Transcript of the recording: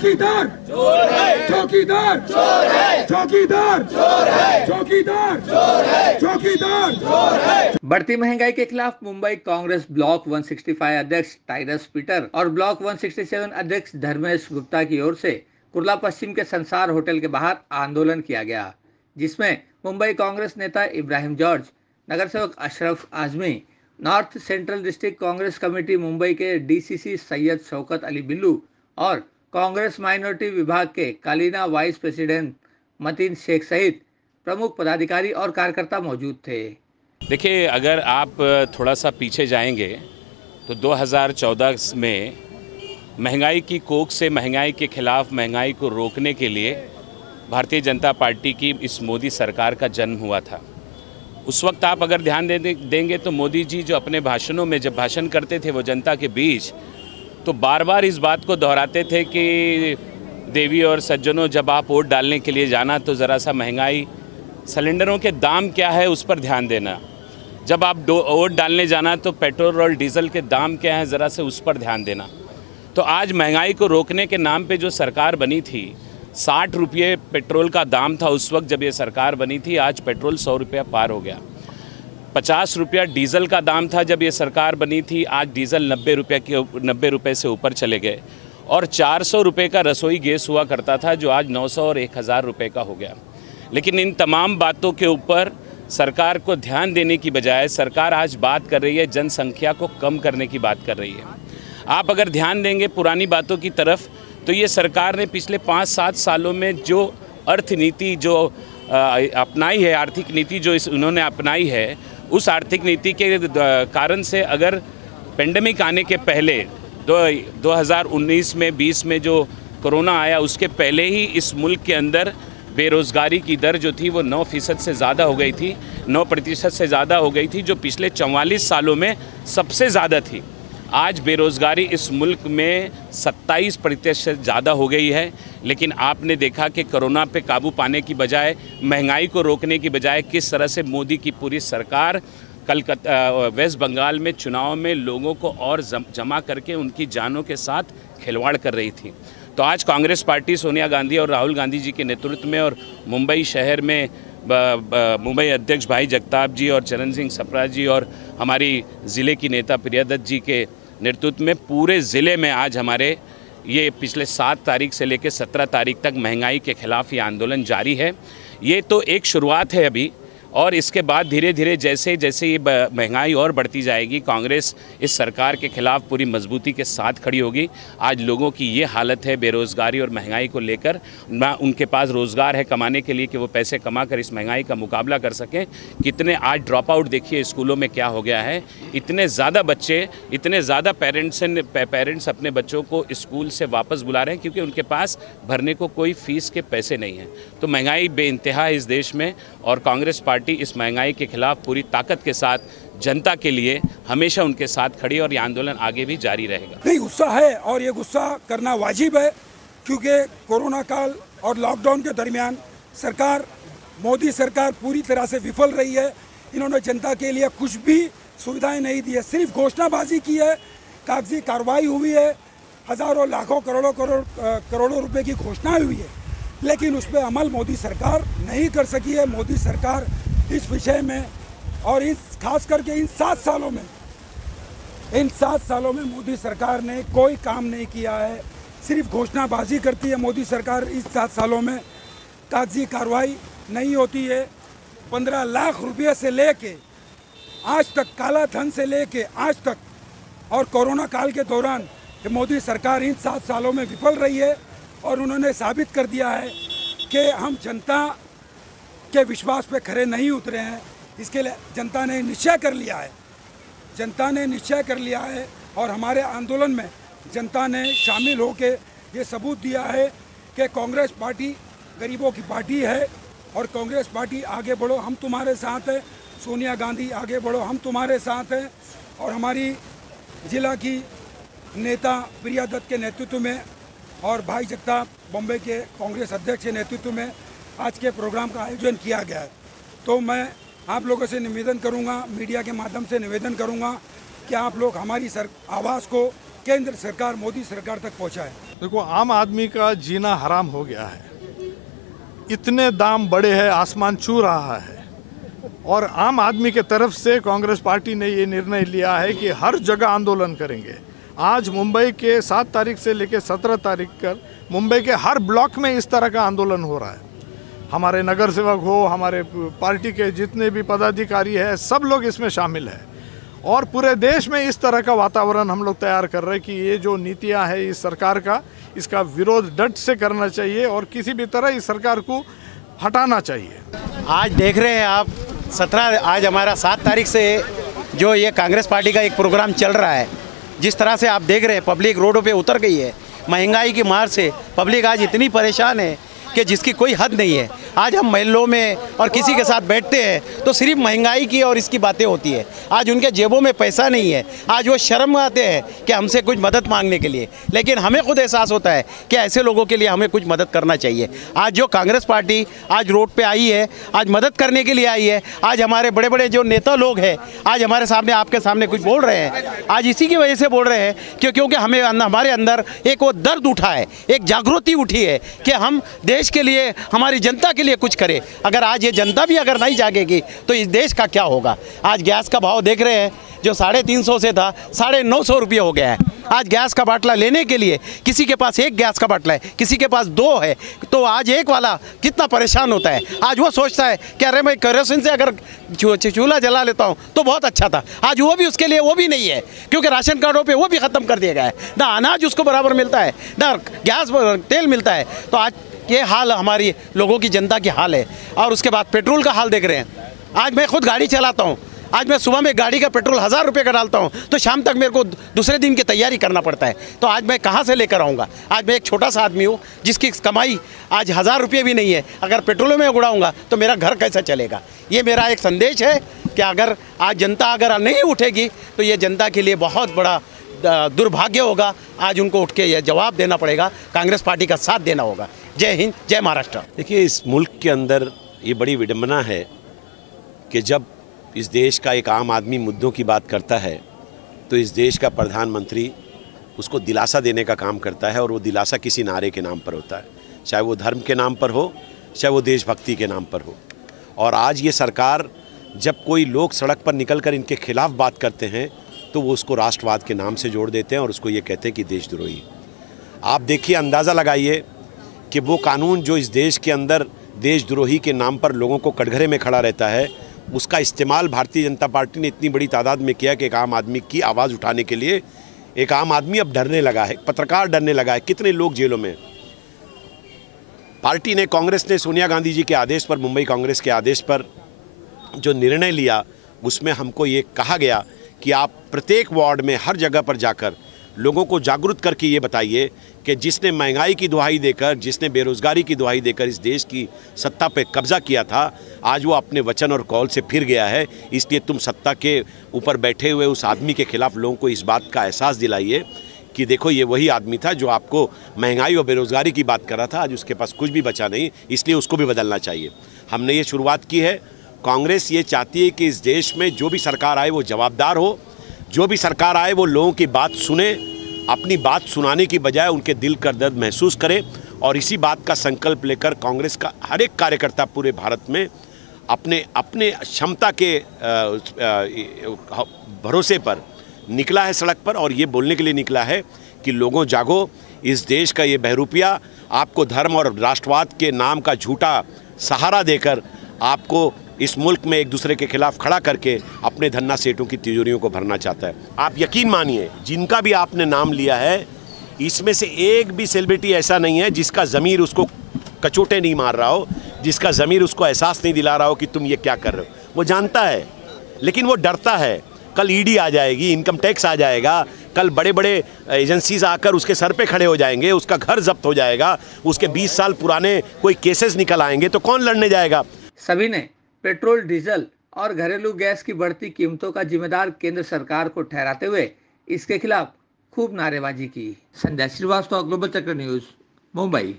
चौकीदार चोर है, चौकीदार चोर है, चौकीदार चोर है, चौकीदार चोर है, चौकीदार चोर है। बढ़ती महंगाई के खिलाफ मुंबई कांग्रेस ब्लॉक 165 अध्यक्ष टाइरस पीटर और ब्लॉक 167 अध्यक्ष धर्मेश गुप्ता की ओर से कुर्ला पश्चिम के संसार होटल के बाहर आंदोलन किया गया, जिसमें मुंबई कांग्रेस नेता इब्राहिम जॉर्ज, नगर सेवक Ashraf Azmi, north central district Congress committee Mumbai के डीसीसी सैयद शौकत अली बिल्लू और कांग्रेस माइनॉरिटी विभाग के कालीना वाइस प्रेसिडेंट मतीन शेख सहित प्रमुख पदाधिकारी और कार्यकर्ता मौजूद थे। देखिए, अगर आप थोड़ा सा पीछे जाएंगे तो 2014 में महंगाई की कोख से महंगाई के खिलाफ महंगाई को रोकने के लिए भारतीय जनता पार्टी की इस मोदी सरकार का जन्म हुआ था। उस वक्त आप अगर ध्यान देंगे तो मोदी जी जो अपने भाषणों में जब भाषण करते थे वो जनता के बीच, तो बार बार इस बात को दोहराते थे कि देवी और सज्जनों, जब आप वोट डालने के लिए जाना तो ज़रा सा महंगाई, सिलेंडरों के दाम क्या है उस पर ध्यान देना। जब आप वोट डालने जाना तो पेट्रोल और डीजल के दाम क्या हैं, ज़रा से उस पर ध्यान देना। तो आज महंगाई को रोकने के नाम पे जो सरकार बनी थी, 60 रुपये पेट्रोल का दाम था उस वक्त जब ये सरकार बनी थी, आज पेट्रोल 100 रुपया पार हो गया। 50 रुपया डीजल का दाम था जब ये सरकार बनी थी, आज डीजल 90 रुपये से ऊपर चले गए। और 400 रुपये का रसोई गैस हुआ करता था जो आज 900 और 1000 रुपये का हो गया। लेकिन इन तमाम बातों के ऊपर सरकार को ध्यान देने की बजाय सरकार आज बात कर रही है जनसंख्या को कम करने की बात कर रही है। आप अगर ध्यान देंगे पुरानी बातों की तरफ तो ये सरकार ने पिछले 5-7 सालों में जो अर्थनीति जो अपनाई है, आर्थिक नीति जो उन्होंने अपनाई है, उस आर्थिक नीति के कारण से अगर पेंडेमिक आने के पहले 2019 में 20 में जो कोरोना आया उसके पहले ही इस मुल्क के अंदर बेरोज़गारी की दर जो थी वो 9% से ज़्यादा हो गई थी, 9% से ज़्यादा हो गई थी, जो पिछले 44 सालों में सबसे ज़्यादा थी। आज बेरोज़गारी इस मुल्क में 27% से ज़्यादा हो गई है। लेकिन आपने देखा कि कोरोना पे काबू पाने की बजाय, महंगाई को रोकने की बजाय किस तरह से मोदी की पूरी सरकार वेस्ट बंगाल में चुनाव में लोगों को और जमा करके उनकी जानों के साथ खिलवाड़ कर रही थी। तो आज कांग्रेस पार्टी सोनिया गांधी और राहुल गांधी जी के नेतृत्व में और मुंबई शहर में मुंबई अध्यक्ष भाई जगताप जी और चरण सिंह सप्रा जी और हमारी ज़िले की नेता प्रियादत्त जी के नेतृत्व में पूरे ज़िले में आज हमारे ये पिछले 7 तारीख से लेकर 17 तारीख तक महंगाई के खिलाफ ये आंदोलन जारी है। ये तो एक शुरुआत है अभी, और इसके बाद धीरे धीरे जैसे जैसे ये महंगाई और बढ़ती जाएगी, कांग्रेस इस सरकार के खिलाफ पूरी मजबूती के साथ खड़ी होगी। आज लोगों की ये हालत है बेरोज़गारी और महंगाई को लेकर, ना उनके पास रोज़गार है कमाने के लिए कि वो पैसे कमा कर इस महंगाई का मुकाबला कर सकें। कितने आज ड्रॉप आउट देखिए स्कूलों में क्या हो गया है, इतने ज़्यादा बच्चे, इतने ज़्यादा पेरेंट्स अपने बच्चों को स्कूल से वापस बुला रहे हैं क्योंकि उनके पास भरने को कोई फ़ीस के पैसे नहीं हैं। तो महंगाई बेइंतहा है इस देश में, और कांग्रेस पार्टी इस महंगाई के खिलाफ पूरी ताकत के साथ जनता के लिए हमेशा उनके साथ खड़ी, और ये आंदोलन आगे भी जारी रहेगा। नहीं, गुस्सा है और ये गुस्सा करना वाजिब है क्योंकि कोरोना काल और लॉकडाउन के दरमियान मोदी सरकार पूरी तरह से विफल रही है। इन्होंने जनता के लिए कुछ भी सुविधाएं नहीं दी है, सिर्फ घोषणाबाजी की है, कागजी कार्रवाई हुई है, हज़ारों लाखों करोड़ों रुपए की घोषणाएं हुई है, लेकिन उस पर अमल मोदी सरकार नहीं कर सकी है। मोदी सरकार इस विषय में और खास करके इन 7 सालों में मोदी सरकार ने कोई काम नहीं किया है, सिर्फ घोषणाबाजी करती है मोदी सरकार। इस 7 सालों में कागजी कार्रवाई नहीं होती है। 15 लाख रुपये से लेके आज तक, काला धन से लेके आज तक, और कोरोना काल के दौरान मोदी सरकार इन 7 सालों में विफल रही है, और उन्होंने साबित कर दिया है कि हम जनता के विश्वास पे खरे नहीं उतरे हैं। इसके लिए जनता ने निश्चय कर लिया है, और हमारे आंदोलन में जनता ने शामिल होकर ये सबूत दिया है कि कांग्रेस पार्टी गरीबों की पार्टी है, और कांग्रेस पार्टी आगे बढ़ो हम तुम्हारे साथ हैं, सोनिया गांधी आगे बढ़ो हम तुम्हारे साथ हैं, और हमारी जिला की नेता प्रियादत्त के नेतृत्व में और भाई जगताप बॉम्बे के कांग्रेस अध्यक्ष के नेतृत्व में आज के प्रोग्राम का आयोजन किया गया है। तो मैं आप लोगों से निवेदन करूंगा, मीडिया के माध्यम से निवेदन करूंगा कि आप लोग हमारी आवाज़ को केंद्र सरकार, मोदी सरकार तक पहुंचाएं। देखो, आम आदमी का जीना हराम हो गया है। इतने दाम बढ़े हैं, आसमान छू रहा है। और आम आदमी के तरफ से कांग्रेस पार्टी ने ये निर्णय लिया है कि हर जगह आंदोलन करेंगे। आज मुंबई के 7 तारीख से लेकर 17 तारीख तक मुंबई के हर ब्लॉक में इस तरह का आंदोलन हो रहा है। हमारे नगर सेवक हो, हमारे पार्टी के जितने भी पदाधिकारी हैं, सब लोग इसमें शामिल हैं। और पूरे देश में इस तरह का वातावरण हम लोग तैयार कर रहे हैं कि ये जो नीतियां हैं इस सरकार का, इसका विरोध डट से करना चाहिए और किसी भी तरह इस सरकार को हटाना चाहिए। आज देख रहे हैं आप 17 आज हमारा 7 तारीख से जो ये कांग्रेस पार्टी का एक प्रोग्राम चल रहा है, जिस तरह से आप देख रहे हैं पब्लिक रोडों पे उतर गई है। महंगाई की मार से पब्लिक आज इतनी परेशान है कि जिसकी कोई हद नहीं है। आज हम महल्लों में और किसी के साथ बैठते हैं तो सिर्फ महंगाई की और इसकी बातें होती है। आज उनके जेबों में पैसा नहीं है। आज वो शर्म आते हैं कि हमसे कुछ मदद मांगने के लिए, लेकिन हमें खुद एहसास होता है कि ऐसे लोगों के लिए हमें कुछ मदद करना चाहिए। आज जो कांग्रेस पार्टी आज रोड पे आई है, आज मदद करने के लिए आई है। आज हमारे बड़े बड़े जो नेता लोग हैं आज हमारे सामने, आपके सामने कुछ बोल रहे हैं। आज इसी की वजह से बोल रहे हैं क्योंकि हमें हमारे अंदर एक वो दर्द उठा है, एक जागृति उठी है कि हम देश के लिए, हमारी जनता के लिए कुछ करें। अगर आज ये जनता भी अगर नहीं जागेगी तो इस देश का क्या होगा। आज गैस का भाव देख रहे हैं, जो 350 से था 950 रुपये हो गया है। आज गैस का बाटला लेने के लिए किसी के पास एक गैस का बाटला है, किसी के पास 2 है, तो आज एक वाला कितना परेशान होता है। आज वो सोचता है कि अरे मैं केरोसिन से अगर चूल्हा जला लेता हूँ तो बहुत अच्छा था। आज वो भी उसके लिए वो भी नहीं है, क्योंकि राशन कार्डों पे वो भी ख़त्म कर दिया गया है। ना अनाज उसको बराबर मिलता है, ना गैस तेल मिलता है। तो आज ये हाल हमारी लोगों की, जनता की हाल है। और उसके बाद पेट्रोल का हाल देख रहे हैं। आज मैं खुद गाड़ी चलाता हूँ, आज मैं सुबह में गाड़ी का पेट्रोल 1000 रुपये का डालता हूँ तो शाम तक मेरे को दूसरे दिन की तैयारी करना पड़ता है। तो आज मैं कहाँ से लेकर आऊँगा। आज मैं एक छोटा सा आदमी हूँ जिसकी कमाई आज 1000 रुपये भी नहीं है। अगर पेट्रोल में उड़ाऊँगा तो मेरा घर कैसा चलेगा। ये मेरा एक संदेश है कि अगर आज जनता अगर नहीं उठेगी तो ये जनता के लिए बहुत बड़ा दुर्भाग्य होगा। आज उनको उठ के ये जवाब देना पड़ेगा, कांग्रेस पार्टी का साथ देना होगा। जय हिंद, जय महाराष्ट्र। देखिए, इस मुल्क के अंदर ये बड़ी विडंबना है कि जब इस देश का एक आम आदमी मुद्दों की बात करता है तो इस देश का प्रधानमंत्री उसको दिलासा देने का काम करता है, और वो दिलासा किसी नारे के नाम पर होता है, चाहे वो धर्म के नाम पर हो, चाहे वो देशभक्ति के नाम पर हो। और आज ये सरकार, जब कोई लोग सड़क पर निकल कर इनके खिलाफ बात करते हैं तो वो उसको राष्ट्रवाद के नाम से जोड़ देते हैं और उसको ये कहते हैं कि देशद्रोही। आप देखिए, अंदाज़ा लगाइए कि वो कानून जो इस देश के अंदर देशद्रोही के नाम पर लोगों को कटघरे में खड़ा रहता है, उसका इस्तेमाल भारतीय जनता पार्टी ने इतनी बड़ी तादाद में किया कि एक आम आदमी की आवाज़ उठाने के लिए एक आम आदमी अब डरने लगा है, पत्रकार डरने लगा है। कितने लोग जेलों में। पार्टी ने, कांग्रेस ने सोनिया गांधी जी के आदेश पर, मुंबई कांग्रेस के आदेश पर जो निर्णय लिया, उसमें हमको ये कहा गया कि आप प्रत्येक वार्ड में हर जगह पर जाकर लोगों को जागरूक करके ये बताइए कि जिसने महंगाई की दुहाई देकर, जिसने बेरोज़गारी की दुहाई देकर इस देश की सत्ता पे कब्ज़ा किया था, आज वो अपने वचन और कौल से फिर गया है। इसलिए तुम सत्ता के ऊपर बैठे हुए उस आदमी के खिलाफ लोगों को इस बात का एहसास दिलाइए कि देखो, ये वही आदमी था जो आपको महंगाई और बेरोज़गारी की बात कर रहा था। आज उसके पास कुछ भी बचा नहीं, इसलिए उसको भी बदलना चाहिए। हमने ये शुरुआत की है। कांग्रेस ये चाहती है कि इस देश में जो भी सरकार आए वो जवाबदार हो, जो भी सरकार आए वो लोगों की बात सुने, अपनी बात सुनाने की बजाय उनके दिल का दर्द महसूस करे। और इसी बात का संकल्प लेकर कांग्रेस का हर एक कार्यकर्ता पूरे भारत में अपने क्षमता के भरोसे पर निकला है सड़क पर, और ये बोलने के लिए निकला है कि लोगों जागो, इस देश का ये बहरूपिया आपको धर्म और राष्ट्रवाद के नाम का झूठा सहारा देकर आपको इस मुल्क में एक दूसरे के खिलाफ खड़ा करके अपने धन्ना सेठों की तिजोरियों को भरना चाहता है। आप यकीन मानिए, जिनका भी आपने नाम लिया है, इसमें से एक भी सेलिब्रिटी ऐसा नहीं है जिसका ज़मीर उसको कचोटे नहीं मार रहा हो, जिसका ज़मीर उसको एहसास नहीं दिला रहा हो कि तुम ये क्या कर रहे हो। वो जानता है, लेकिन वो डरता है। कल ईडी आ जाएगी, इनकम टैक्स आ जाएगा, कल बड़े बड़े एजेंसीज आकर उसके सर पे खड़े हो जाएंगे, उसका घर जब्त हो जाएगा, उसके 20 साल पुराने कोई केसेस निकल आएंगे, तो कौन लड़ने जाएगा। सभी ने पेट्रोल, डीजल और घरेलू गैस की बढ़ती कीमतों का जिम्मेदार केंद्र सरकार को ठहराते हुए इसके खिलाफ खूब नारेबाजी की। संध्या श्रीवास्तव, ग्लोबल चक्र न्यूज, मुंबई।